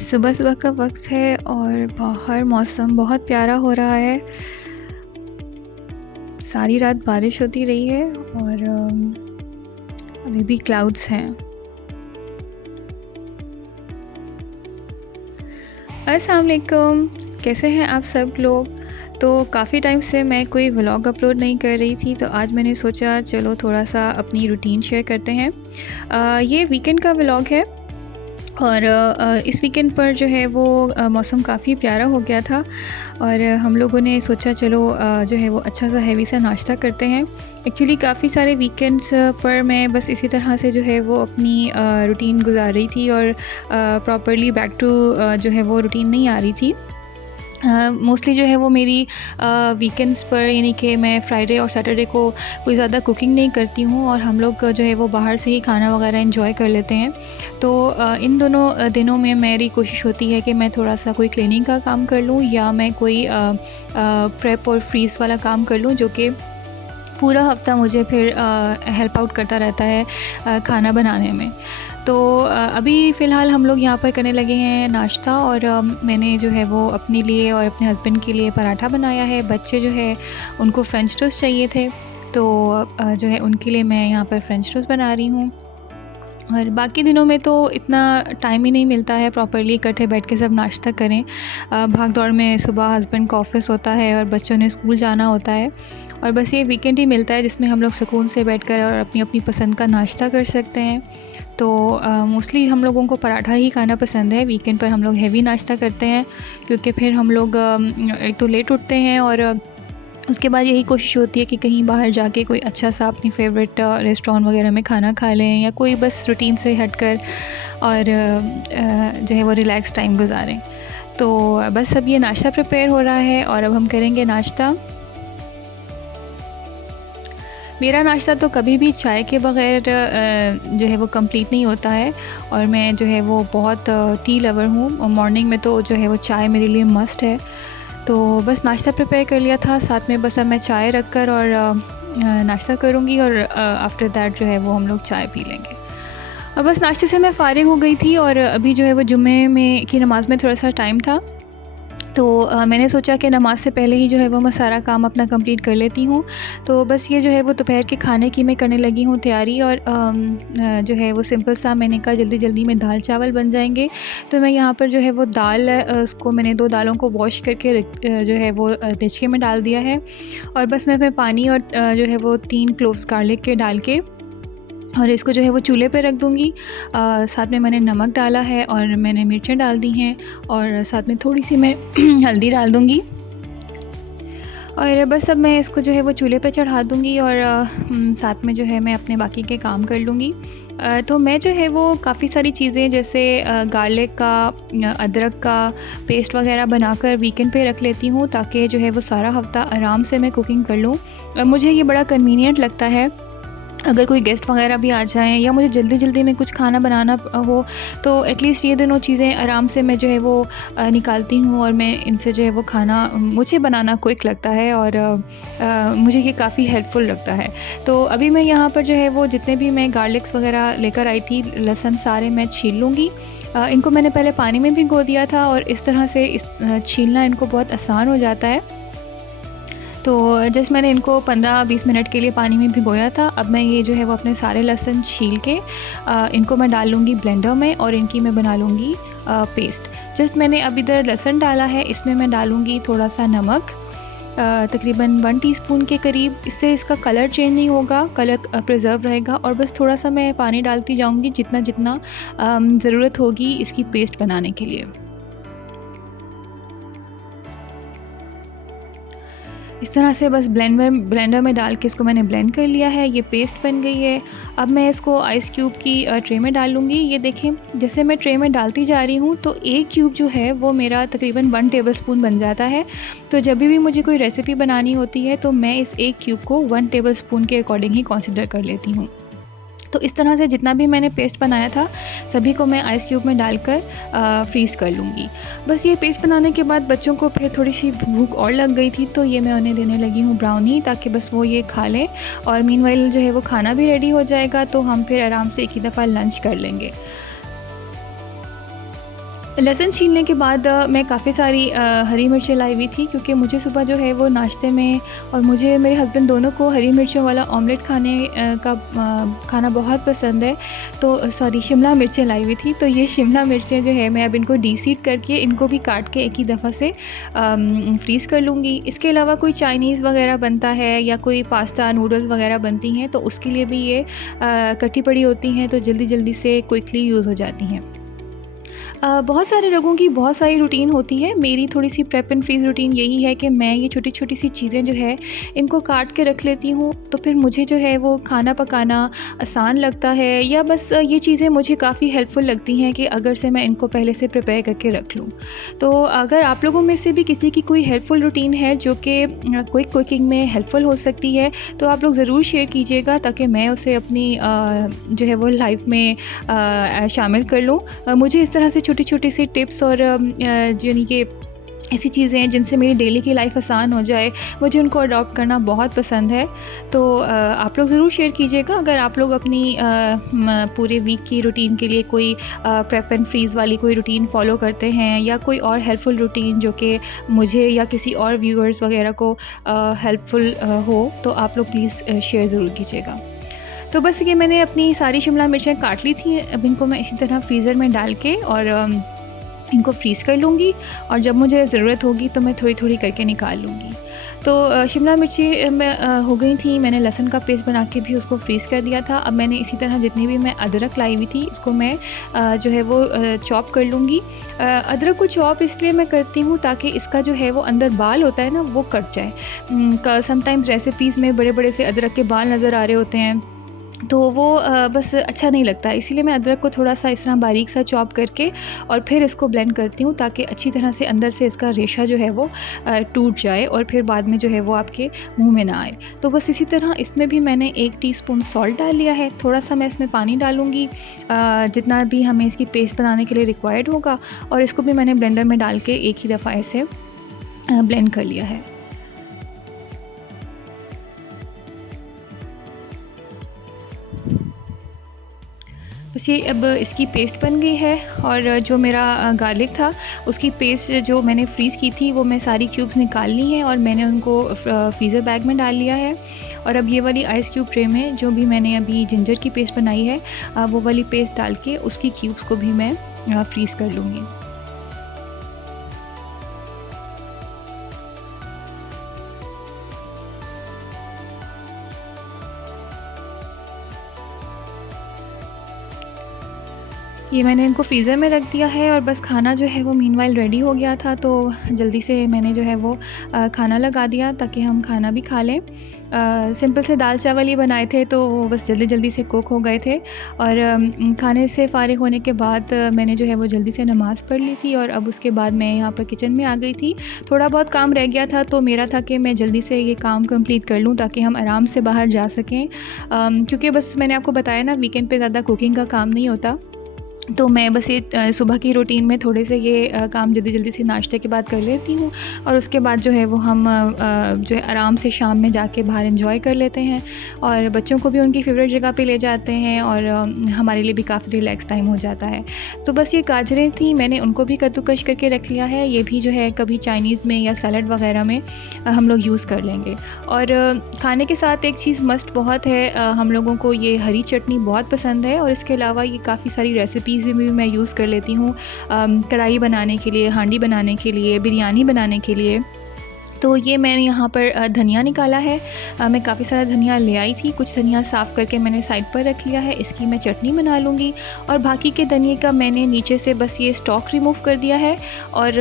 सुबह-सुबह का वक़्त है और बाहर मौसम बहुत प्यारा हो रहा है। सारी रात बारिश होती रही है और अभी भी क्लाउड्स हैं। अस्सलाम वालेकुम, कैसे हैं आप सब लोग? तो काफ़ी टाइम से मैं कोई व्लॉग अपलोड नहीं कर रही थी, तो आज मैंने सोचा चलो थोड़ा-सा अपनी रूटीन शेयर करते हैं। ये वीकेंड का व्लॉग है और इस वीकेंड पर जो है वो मौसम काफ़ी प्यारा हो गया था और हम लोगों ने सोचा चलो जो है वो अच्छा सा हैवी सा नाश्ता करते हैं। एक्चुअली काफ़ी सारे वीकेंड्स पर मैं बस इसी तरह से जो है वो अपनी रूटीन गुजार रही थी और प्रॉपर्ली बैक टू जो है वो रूटीन नहीं आ रही थी। मोस्टली जो है वो मेरी वीकेंड्स पर यानी कि मैं फ्राइडे और सैटरडे को कोई ज़्यादा कुकिंग नहीं करती हूँ और हम लोग जो है वो बाहर से ही खाना वगैरह एंजॉय कर लेते हैं। तो इन दोनों दिनों में मेरी कोशिश होती है कि मैं थोड़ा सा कोई क्लीनिंग का काम कर लूँ या मैं कोई प्रेप और फ्रीज़ वाला काम कर लूँ, जो कि पूरा हफ़्ता मुझे फिर हेल्प आउट करता रहता है खाना बनाने में। तो अभी फ़िलहाल हम लोग यहाँ पर करने लगे हैं नाश्ता और मैंने जो है वो अपने लिए और अपने हस्बैंड के लिए पराठा बनाया है। बच्चे जो है उनको फ्रेंच टोस्ट चाहिए थे, तो जो है उनके लिए मैं यहाँ पर फ्रेंच टोस्ट बना रही हूँ। और बाकी दिनों में तो इतना टाइम ही नहीं मिलता है प्रॉपर्ली इकट्ठे बैठ के सब नाश्ता करें। भाग दौड़ में सुबह हस्बैंड का ऑफ़िस होता है और बच्चों ने स्कूल जाना होता है और बस ये वीकेंड ही मिलता है जिसमें हम लोग सुकून से बैठकर और अपनी अपनी पसंद का नाश्ता कर सकते हैं। तो मोस्टली हम लोगों को पराठा ही खाना पसंद है। वीकेंड पर हम लोग हैवी नाश्ता करते हैं क्योंकि फिर हम लोग एक तो लेट उठते हैं और उसके बाद यही कोशिश होती है कि कहीं बाहर जाके कोई अच्छा सा अपनी फ़ेवरेट रेस्टोरेंट वगैरह में खाना खा लें या कोई बस रूटीन से हटकर और जो है वो रिलैक्स टाइम गुजारें। तो बस अब ये नाश्ता प्रिपेयर हो रहा है और अब हम करेंगे नाश्ता। मेरा नाश्ता तो कभी भी चाय के बग़ैर जो है वो कंप्लीट नहीं होता है और मैं जो है वो बहुत टी लवर हूँ और मॉर्निंग में तो जो है वो चाय मेरे लिए मस्ट है। तो बस नाश्ता प्रिपेयर कर लिया था, साथ में बस अब मैं चाय रख कर और नाश्ता करूँगी और आफ्टर दैट जो है वो हम लोग चाय पी लेंगे। और बस नाश्ते से मैं फ़ारिग हो गई थी और अभी जो है वो जुम्मे में की नमाज़ में थोड़ा-सा टाइम था, तो मैंने सोचा कि नमाज़ से पहले ही जो है वो मैं सारा काम अपना कंप्लीट कर लेती हूँ। तो बस ये जो है वो दोपहर के खाने की मैं करने लगी हूँ तैयारी और जो है वो सिंपल सा मैंने कहा जल्दी-जल्दी में दाल चावल बन जाएंगे। तो मैं यहाँ पर जो है वो दाल उसको मैंने 2 दालों को वॉश करके जो है वो देचके में डाल दिया है और बस मैं पानी और जो है वो 3 क्लोव्स गार्लिक के डाल के और इसको जो है वो चूल्हे पे रख दूँगी। साथ में मैंने नमक डाला है और मैंने मिर्चें डाल दी हैं और साथ में थोड़ी सी मैं हल्दी डाल दूँगी और बस अब मैं इसको जो है वो चूल्हे पे चढ़ा दूँगी और साथ में जो है मैं अपने बाकी के काम कर लूँगी। तो मैं जो है वो काफ़ी सारी चीज़ें जैसे गार्लिक का अदरक का पेस्ट वगैरह बनाकर वीकेंड पे रख लेती हूँ ताकि जो है वो सारा हफ़्ता आराम से मैं कुकिंग कर लूँ। मुझे ये बड़ा कन्वीनियंट लगता है अगर कोई गेस्ट वगैरह भी आ जाएँ या मुझे जल्दी-जल्दी में कुछ खाना बनाना हो, तो एटलीस्ट ये दोनों चीज़ें आराम से मैं जो है वो निकालती हूँ और मैं इनसे जो है वो खाना मुझे बनाना क्विक लगता है और मुझे ये काफ़ी हेल्पफुल लगता है। तो अभी मैं यहाँ पर जो है वो जितने भी मैं गार्लिक्स वगैरह लेकर आई थी, लहसुन सारे मैं छील लूँगी। इनको मैंने पहले पानी में भिगो दिया था और इस तरह से छीलना इनको बहुत आसान हो जाता है। तो जस्ट मैंने इनको 15-20 मिनट के लिए पानी में भिगोया था। अब मैं ये जो है वो अपने सारे लहसुन छील के इनको मैं डाल लूँगी ब्लेंडर में और इनकी मैं बना लूँगी पेस्ट। जस्ट मैंने अब इधर लहसुन डाला है, इसमें मैं डालूँगी थोड़ा सा नमक, तकरीबन 1 टीस्पून के करीब। इससे इसका कलर चेंज नहीं होगा, कलर प्रिजर्व रहेगा और बस थोड़ा सा मैं पानी डालती जाऊँगी जितना ज़रूरत होगी इसकी पेस्ट बनाने के लिए। इस तरह से बस ब्लेंडर में डाल के इसको मैंने ब्लेंड कर लिया है। ये पेस्ट बन गई है। अब मैं इसको आइस क्यूब की ट्रे में डाल लूँगी। ये देखें जैसे मैं ट्रे में डालती जा रही हूँ तो एक क्यूब जो है वो मेरा तकरीबन 1 टेबलस्पून बन जाता है। तो जब भी मुझे कोई रेसिपी बनानी होती है तो मैं इस एक क्यूब को 1 टेबलस्पून के अकॉर्डिंग ही कंसीडर कर लेती हूँ। तो इस तरह से जितना भी मैंने पेस्ट बनाया था सभी को मैं आइस क्यूब में डालकर फ्रीज़ कर लूँगी। बस ये पेस्ट बनाने के बाद बच्चों को फिर थोड़ी सी भूख और लग गई थी तो ये मैं उन्हें देने लगी हूँ ब्राउनी, ताकि बस वो ये खा लें और मीनवाइल जो है वो खाना भी रेडी हो जाएगा तो हम फिर आराम से एक ही दफ़ा लंच कर लेंगे। लहसुन छीलने के बाद मैं काफ़ी सारी हरी मिर्चें लाई हुई थी, क्योंकि मुझे सुबह जो है वो नाश्ते में और मुझे मेरे हस्बैंड दोनों को हरी मिर्चों वाला ऑमलेट खाना बहुत पसंद है। तो सॉरी, शिमला मिर्चें लाई हुई थी। तो ये शिमला मिर्चें जो है मैं अब इनको डीसीड करके इनको भी काट के एक ही दफ़ा से फ्रीज़ कर लूँगी। इसके अलावा कोई चाइनीज़ वगैरह बनता है या कोई पास्ता नूडल्स वगैरह बनती हैं, तो उसके लिए भी ये कटी पड़ी होती हैं, तो जल्दी जल्दी से क्विकली यूज़ हो जाती हैं। बहुत सारे लोगों की बहुत सारी रूटीन होती है। मेरी थोड़ी-सी प्रेप एंड फ्रीज़ रूटीन यही है कि मैं ये छोटी-छोटी सी चीज़ें जो है इनको काट के रख लेती हूँ, तो फिर मुझे जो है वो खाना पकाना आसान लगता है, या बस ये चीज़ें मुझे काफ़ी हेल्पफुल लगती हैं कि अगर से मैं इनको पहले से प्रिपेयर करके रख लूँ। तो अगर आप लोगों में से भी किसी की कोई हेल्पफुल रूटीन है जो कि क्विक कुकिंग में हेल्पफुल हो सकती है, तो आप लोग ज़रूर शेयर कीजिएगा, ताकि मैं उसे अपनी जो है वो लाइफ़ में शामिल कर लूँ। मुझे इस तरह से छोटी-छोटी सी टिप्स और यानी कि ऐसी चीज़ें हैं जिनसे मेरी डेली की लाइफ आसान हो जाए, मुझे उनको अडॉप्ट करना बहुत पसंद है। तो आप लोग ज़रूर शेयर कीजिएगा अगर आप लोग अपनी पूरे वीक की रूटीन के लिए कोई प्रेप एंड फ्रीज़ वाली कोई रूटीन फ़ॉलो करते हैं, या कोई और हेल्पफुल रूटीन जो कि मुझे या किसी और व्यूअर्स वगैरह को हेल्पफुल हो, तो आप लोग प्लीज़ शेयर ज़रूर कीजिएगा। तो बस ये मैंने अपनी सारी शिमला मिर्चें काट ली थी। अब इनको मैं इसी तरह फ्रीज़र में डाल के और इनको फ्रीज़ कर लूँगी, और जब मुझे ज़रूरत होगी तो मैं थोड़ी-थोड़ी करके निकाल लूँगी। तो शिमला मिर्ची हो गई थी, मैंने लहसुन का पेस्ट बना के भी उसको फ्रीज़ कर दिया था। अब मैंने इसी तरह जितनी भी मैं अदरक लाई हुई थी, इसको मैं जो है वो चॉप कर लूँगी। अदरक को चॉप इसलिए मैं करती हूँ ताकि इसका जो है वो अंदर बाल होता है ना, वो कट जाए। समटाइम्स रेसिपीज़ में बड़े-बड़े से अदरक के बाल नज़र आ रहे होते हैं, तो वो बस अच्छा नहीं लगता। इसीलिए मैं अदरक को थोड़ा-सा इस तरह बारीक सा चॉप करके और फिर इसको ब्लेंड करती हूँ, ताकि अच्छी तरह से अंदर से इसका रेशा जो है वो टूट जाए और फिर बाद में जो है वो आपके मुँह में ना आए। तो बस इसी तरह इसमें भी मैंने 1 टीस्पून सॉल्ट डाल लिया है। थोड़ा-सा मैं इसमें पानी डालूँगी जितना भी हमें इसकी पेस्ट बनाने के लिए रिक्वायर्ड होगा, और इसको भी मैंने ब्लेंडर में डाल के एक ही दफ़ा ऐसे ब्लेंड कर लिया है। बस ये अब इसकी पेस्ट बन गई है, और जो मेरा गार्लिक था उसकी पेस्ट जो मैंने फ्रीज़ की थी वो मैं सारी क्यूब्स निकाल ली हैं, और मैंने उनको फ्रीज़र बैग में डाल लिया है। और अब ये वाली आइस क्यूब ट्रे में जो भी मैंने अभी जिंजर की पेस्ट बनाई है, वो वाली पेस्ट डाल के उसकी क्यूब्स को भी मैं फ्रीज़ कर लूँगी। ये मैंने इनको फ्रीज़र में रख दिया है, और बस खाना जो है वो मीनवाइल रेडी हो गया था, तो जल्दी से मैंने जो है वो खाना लगा दिया ताकि हम खाना भी खा लें। सिंपल से दाल चावल ही बनाए थे, तो वो बस जल्दी जल्दी से कुक हो गए थे, और खाने से फ़ारिग होने के बाद मैंने जो है वो जल्दी से नमाज़ पढ़ ली थी, और अब उसके बाद मैं यहाँ पर किचन में आ गई थी। थोड़ा बहुत काम रह गया था, तो मेरा था कि मैं जल्दी से ये काम कंप्लीट कर लूँ ताकि हम आराम से बाहर जा सकें, क्योंकि बस मैंने आपको बताया ना, वीकेंड पे ज़्यादा कुकिंग का काम नहीं होता। तो मैं बस ये सुबह की रूटीन में थोड़े से ये काम जल्दी-जल्दी से नाश्ते के बाद कर लेती हूँ, और उसके बाद जो है वो हम जो है आराम से शाम में जाके बाहर एंजॉय कर लेते हैं, और बच्चों को भी उनकी फ़ेवरेट जगह पे ले जाते हैं, और हमारे लिए भी काफ़ी रिलैक्स टाइम हो जाता है। तो बस ये गाजरें थी, मैंने उनको भी कद्दूकश करके रख लिया है। ये भी जो है कभी चाइनीज़ में या सैलड वगैरह में हम लोग यूज़ कर लेंगे। और खाने के साथ एक चीज़ मस्ट बहुत है, हम लोगों को ये हरी चटनी बहुत पसंद है, और इसके अलावा ये काफ़ी सारी रेसिपीज़ भी मैं यूज़ कर लेती हूँ, कढ़ाई बनाने के लिए, हांडी बनाने के लिए, बिरयानी बनाने के लिए। तो ये मैंने यहाँ पर धनिया निकाला है। मैं काफ़ी सारा धनिया ले आई थी, कुछ धनिया साफ़ करके मैंने साइड पर रख लिया है। इसकी मैं चटनी बना लूँगी, और बाकी के धनिए का मैंने नीचे से बस ये स्टॉक रिमूव कर दिया है, और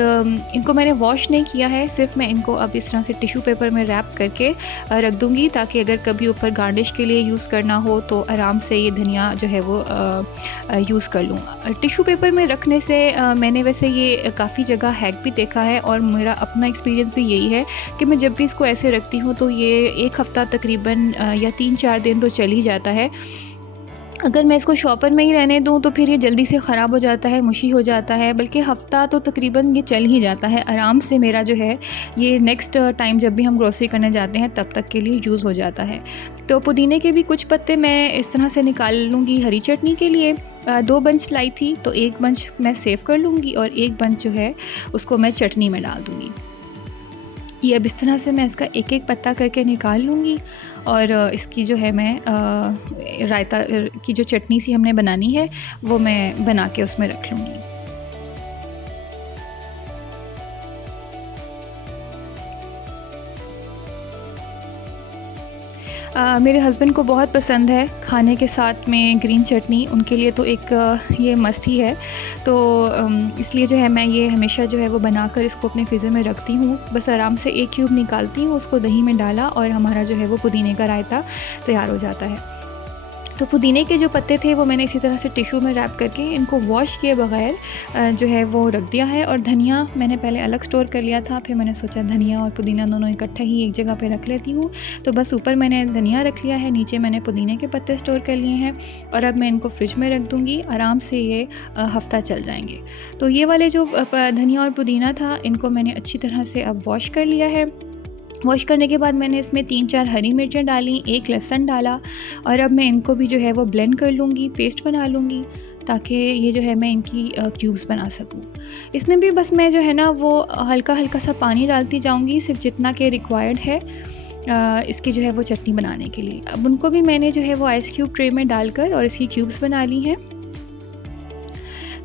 इनको मैंने वॉश नहीं किया है। सिर्फ मैं इनको अब इस तरह से टिश्यू पेपर में रैप करके रख दूँगी, ताकि अगर कभी ऊपर गार्निश के लिए यूज़ करना हो तो आराम से ये धनिया जो है वो यूज़ कर लूँ। टिश्यू पेपर में रखने से मैंने वैसे ये काफ़ी जगह हैक भी देखा है, और मेरा अपना एक्सपीरियंस भी यही है कि मैं जब भी इसको ऐसे रखती हूँ तो ये 1 हफ़्ता तकरीबन या 3-4 दिन तो चल ही जाता है। अगर मैं इसको शॉपर में ही रहने दूँ तो फिर ये जल्दी से ख़राब हो जाता है, मुशी हो जाता है, बल्कि हफ़्ता तो तकरीबन ये चल ही जाता है आराम से। मेरा जो है ये नेक्स्ट टाइम जब भी हम ग्रोसरी करने जाते हैं तब तक के लिए यूज़ हो जाता है। तो पुदीने के भी कुछ पत्ते मैं इस तरह से निकाल लूँगी हरी चटनी के लिए, 2 बंच लाई थी, तो 1 बंच मैं सेव कर लूँगी और 1 बंच जो है उसको मैं चटनी में डाल दूँगी। ये अब इस तरह से मैं इसका एक-एक पत्ता करके निकाल लूँगी और इसकी जो है मैं रायता की जो चटनी सी हमने बनानी है वो मैं बना के उसमें रख लूँगी। मेरे हस्बैंड को बहुत पसंद है खाने के साथ में ग्रीन चटनी, उनके लिए तो एक ये मस्ट ही है। तो इसलिए जो है मैं ये हमेशा जो है वो बनाकर इसको अपने फ्रीज़र में रखती हूँ। बस आराम से एक क्यूब निकालती हूँ, उसको दही में डाला और हमारा जो है वो पुदीने का रायता तैयार हो जाता है। तो पुदीने के जो पत्ते थे वो मैंने इसी तरह से टिश्यू में रैप करके इनको वॉश किए बगैर जो है वो रख दिया है। और धनिया मैंने पहले अलग स्टोर कर लिया था, फिर मैंने सोचा धनिया और पुदीना दोनों इकट्ठा ही एक जगह पे रख लेती हूँ। तो बस ऊपर मैंने धनिया रख लिया है, नीचे मैंने पुदीने के पत्ते स्टोर कर लिए हैं और अब मैं इनको फ्रिज में रख दूँगी। आराम से ये हफ़्ता चल जाएंगे। तो ये वाले जो धनिया और पुदीना था इनको मैंने अच्छी तरह से अब वॉश कर लिया है। वॉश करने के बाद मैंने इसमें 3-4 हरी मिर्चें डाली, 1 लहसुन डाला और अब मैं इनको भी जो है वो ब्लेंड कर लूँगी, पेस्ट बना लूँगी, ताकि ये जो है मैं इनकी क्यूब्स बना सकूँ। इसमें भी बस मैं जो है ना वो हल्का हल्का सा पानी डालती जाऊँगी, सिर्फ जितना कि रिक्वायर्ड है इसकी जो है वो चटनी बनाने के लिए। अब उनको भी मैंने जो है वो आइस क्यूब ट्रे में डालकर और इसकी क्यूब्स बना ली हैं।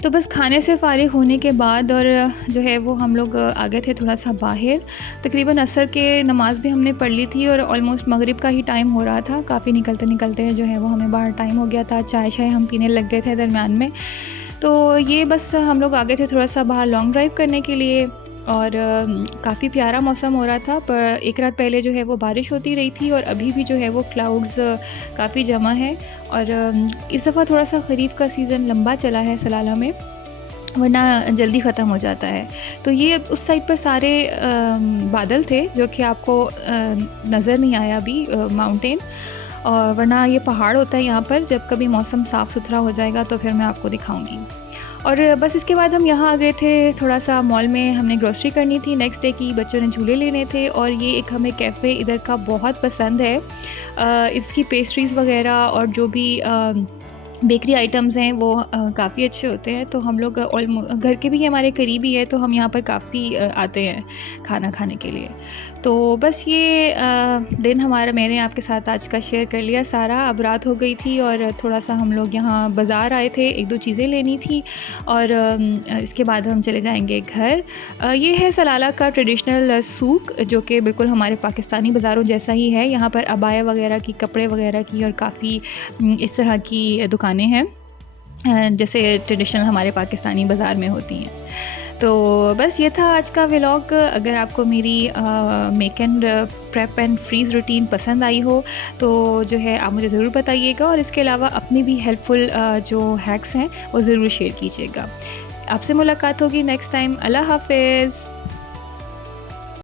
तो बस खाने से फ़ारिग होने के बाद और जो है वो हम लोग आ गए थे थोड़ा सा बाहर। तकरीबन असर के नमाज़ भी हमने पढ़ ली थी और ऑलमोस्ट मगरिब का ही टाइम हो रहा था। काफ़ी निकलते निकलते जो है वो हमें बाहर टाइम हो गया था, चाय शाय हम पीने लग गए थे दरमियान में। तो ये बस हम लोग आ गए थे थोड़ा सा बाहर लॉन्ग ड्राइव करने के लिए और काफ़ी प्यारा मौसम हो रहा था। पर एक रात पहले जो है वो बारिश होती रही थी और अभी भी जो है वो क्लाउड्स काफ़ी जमा है और इस दफ़ा थोड़ा सा ख़रीफ़ का सीज़न लंबा चला है सलाला में, वरना जल्दी ख़त्म हो जाता है। तो ये उस साइड पर सारे बादल थे जो कि आपको नज़र नहीं आया अभी माउंटेन, और वरना ये पहाड़ होता है यहाँ पर। जब कभी मौसम साफ़ सुथरा हो जाएगा तो फिर मैं आपको दिखाऊंगी। और बस इसके बाद हम यहाँ आ गए थे थोड़ा सा मॉल में, हमने ग्रोसरी करनी थी नेक्स्ट डे की, बच्चों ने झूले लेने थे और ये एक हमें कैफ़े इधर का बहुत पसंद है। इसकी पेस्ट्रीज़ वगैरह और जो भी बेकरी आइटम्स हैं वो काफ़ी अच्छे होते हैं। तो हम लोग घर के भी हमारे करीबी है, तो हम यहाँ पर काफ़ी आते हैं खाना खाने के लिए। तो बस ये दिन हमारा मैंने आपके साथ आज का शेयर कर लिया सारा। अब रात हो गई थी और थोड़ा सा हम लोग यहाँ बाज़ार आए थे, 1-2 चीज़ें लेनी थी और इसके बाद हम चले जाएंगे घर। ये है सलाला का ट्रेडिशनल सूक, जो कि बिल्कुल हमारे पाकिस्तानी बाज़ारों जैसा ही है। यहाँ पर अबाया वगैरह की, कपड़े वगैरह की और काफ़ी इस तरह की दुकानें हैं जैसे ट्रेडिशनल हमारे पाकिस्तानी बाज़ार में होती हैं। तो बस ये था आज का व्लॉग। अगर आपको मेरी make and prep and freeze routine पसंद आई हो तो जो है आप मुझे ज़रूर बताइएगा और इसके अलावा अपनी भी हेल्पफुल जो हैक्स हैं वो ज़रूर शेयर कीजिएगा। आपसे मुलाकात होगी नेक्स्ट टाइम। अल्लाह हाफ़िज़।